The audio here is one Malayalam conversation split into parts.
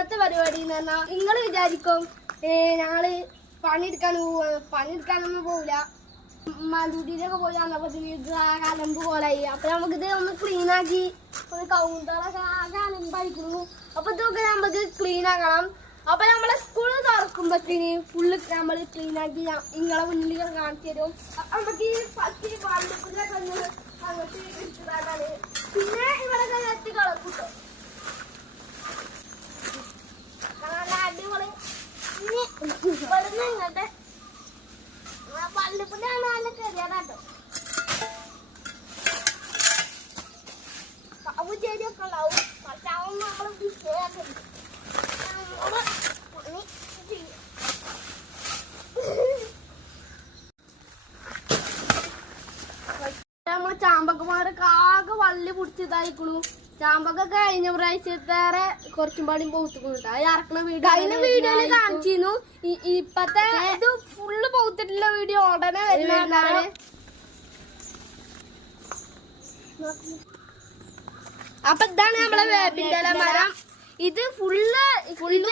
ഇന്നത്തെ പരിപാടി എന്ന് പറഞ്ഞാൽ നിങ്ങൾ വിചാരിക്കും ഞങ്ങൾ പണിയെടുക്കാൻ പോവാ പണിയെടുക്കാനൊന്നും പോവില്ല മലൂരിയിലൊക്കെ പോയി വന്നപ്പോ കലമ്പ് പോലായി അപ്പൊ നമുക്കിത് ഒന്ന് ക്ലീൻ ആക്കി ഒന്ന് കൗണ്ടറൊക്കെ ആകെ അലമ്പായിരിക്കുന്നു അപ്പൊ ഇതൊക്കെ നമുക്ക് ക്ലീൻ ആക്കണം. അപ്പൊ നമ്മളെ സ്കൂൾ തുറക്കുമ്പോഴത്തേന് ഫുള്ള് നമ്മൾ ക്ലീൻ ആക്കി നിങ്ങളെ മുന്നിൽ കാണിച്ചു തരും. നമുക്ക് ഈ പത്തിരി ഒന്ന് അങ്ങോട്ട് പിന്നെ ഇവിടെ കാവ് ചെടിയൊക്കെ ഉണ്ടാവും പക്ഷെ അതൊന്നും നമ്മൾ വിഷയാക്കരുത് നമ്മൾ പണി ചെയ്യും. നമ്മൾ ചാമ്പക്കന്മാരൊക്കെ ആകെ വള്ളി പിടിച്ചതായിക്കണു ചാമ്പക്കൊക്കെ കഴിഞ്ഞ പ്രാവശ്യത്തേറെ കുറച്ചും പാടി പോത്തുക്കുന്നുണ്ട് അത് ഇറക്കണ വീഡിയോ കഴിഞ്ഞ വീഡിയോയിൽ കാണിച്ചിരുന്നു. ഇപ്പത്തെ ഇത് ഫുള്ള് പോത്തിട്ടുള്ള വീഡിയോ ഉടനെ വരുന്നതാണ്. അപ്പൊ ഇതാണ് നമ്മളെ വേപ്പിന്റെ മരം. ഇത് ഫുള്ള് ഫുള്ള്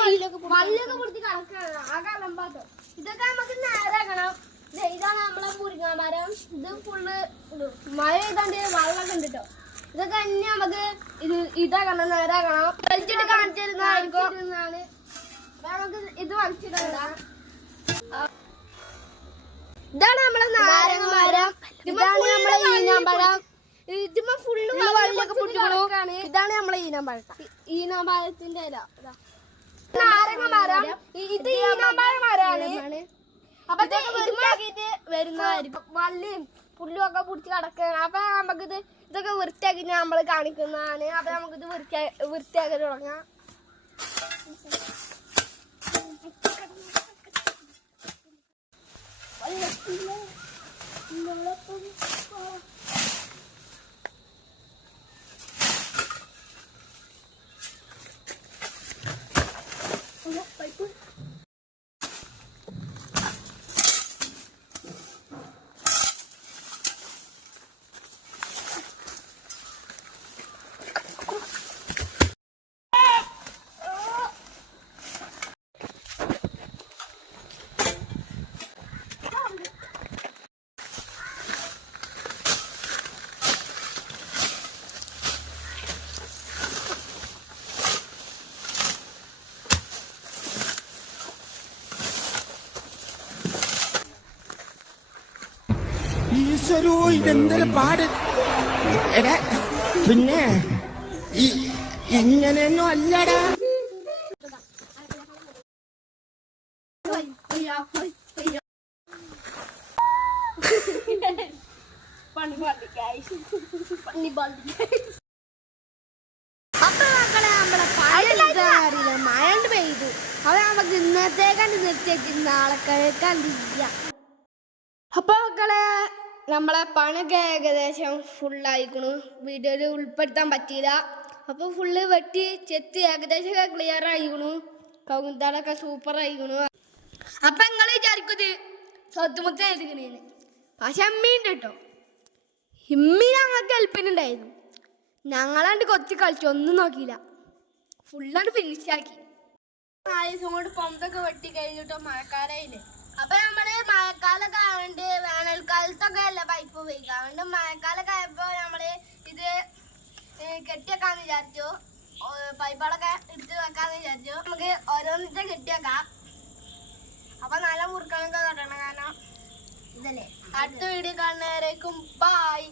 വള്ളിയൊക്കെ പിടിച്ച് കണക്കാണ് ആ അലമ്പാട്ടോ ഇതൊക്കെ നമുക്ക് നേരാക്കണം ഇതാണ് നമ്മളെ മുരിങ്ങാ മരം ഇത് ഫുള്ള് മഴ ചെയ്താണ്ട് വെള്ളമൊക്കെ ഉണ്ട് കേട്ടോ ഇതൊക്കെ തന്നെ നമുക്ക് ഇത് ഇതാക്കണം നേരാക്കണം കളിച്ചിട്ട് കാണിച്ചിരുന്നതാണ്. നമുക്ക് ഇത് വലിച്ചിടാം ഇതാണ് നമ്മളെ നാരങ്ങ മരം. ഇതാണ് നമ്മളെ ഈനാമ്പഴം. ഇതിമ്മ ഫുള്ള് വള്ളിയൊക്കെ പൊട്ടിക്കണു. ഇതാണ് നമ്മളെ ഈനാമ്പഴം. ഈനാമ്പഴത്തിന്റെ ഇല. നാരങ്ങ മരം. ഇത് ഈനാമ്പഴ മരമാണ്. അപ്പൊ വരുന്നതായിരിക്കും. വള്ളിയും പുല്ലും ഒക്കെ പിടിച്ച് കിടക്കുകയാണ്. അപ്പൊ നമുക്കിത് ഇതൊക്കെ വൃത്തിയാക്കി നമ്മൾ കാണിക്കുന്നതാണ്. അപ്പൊ നമുക്കിത് വൃത്തിയാക്കി വൃത്തിയാക്കി തുടങ്ങാം. ഈശ്വരോ ഇതെന്തൊരു പാട്. എടാ പിന്നെ ഇങ്ങനെയൊന്നും അല്ലടാ. അറിയില്ല പെയ്തു. അത് നമുക്ക് ഇന്നത്തേക്കാണ്ട് നിർത്തിയിട്ട് നാളെ അപ്പൊ മക്കളെ നമ്മളെ പണൊക്കെ ഏകദേശം ഫുള്ളായിക്കണു വീഡിയോയിൽ ഉൾപ്പെടുത്താൻ പറ്റിയില്ല. അപ്പോൾ ഫുള്ള് വെട്ടി ചെത്തി ഏകദേശം ക്ലിയർ ആയിക്കണു കൗന്താളൊക്കെ സൂപ്പർ ആയിക്കണു അപ്പൊ നിങ്ങൾ വിചാരിക്കുന്നത് സ്വത്തുമുത്ത എഴുതിക്കണേന്ന് പക്ഷെ അമ്മീന്റെ കേട്ടോ ഇമ്മി ഞങ്ങൾക്ക് ഹെൽപ്പിനുണ്ടായിരുന്നു ഞങ്ങളാണ്ട് കൊത്തി കളിച്ചു. ഒന്നും നോക്കിയില്ല. ഫുള്ളാണ്ട് ഫിനിഷ് ആക്കി. ആയുസം കൊണ്ട് പൊന്തൊക്കെ വെട്ടി കഴിഞ്ഞിട്ടോ? മഴക്കാലായില്ലേ? അപ്പൊ നമ്മൾ മഴക്കാലൊക്കെ ആയതുകൊണ്ട് വേനൽക്കാലത്തൊക്കെ അല്ല പൈപ്പ് ഉപയോഗിക്കുക അതുകൊണ്ട് മഴക്കാലൊക്കെ ആയപ്പോ നമ്മൾ ഇത് കെട്ടിവെക്കാന്ന് വിചാരിച്ചു. പൈപ്പുകളൊക്കെ എടുത്ത് വെക്കാന്ന് വിചാരിച്ചു. നമുക്ക് ഓരോന്നിച്ച് കെട്ടിവെക്കാം. അപ്പൊ നല്ല മുറുക്കണൊക്കെ തൊട്ടണം കാരണം ഇതല്ലേ. അടുത്ത വീഡിയോ കാണുന്നവരേക്കും ബൈ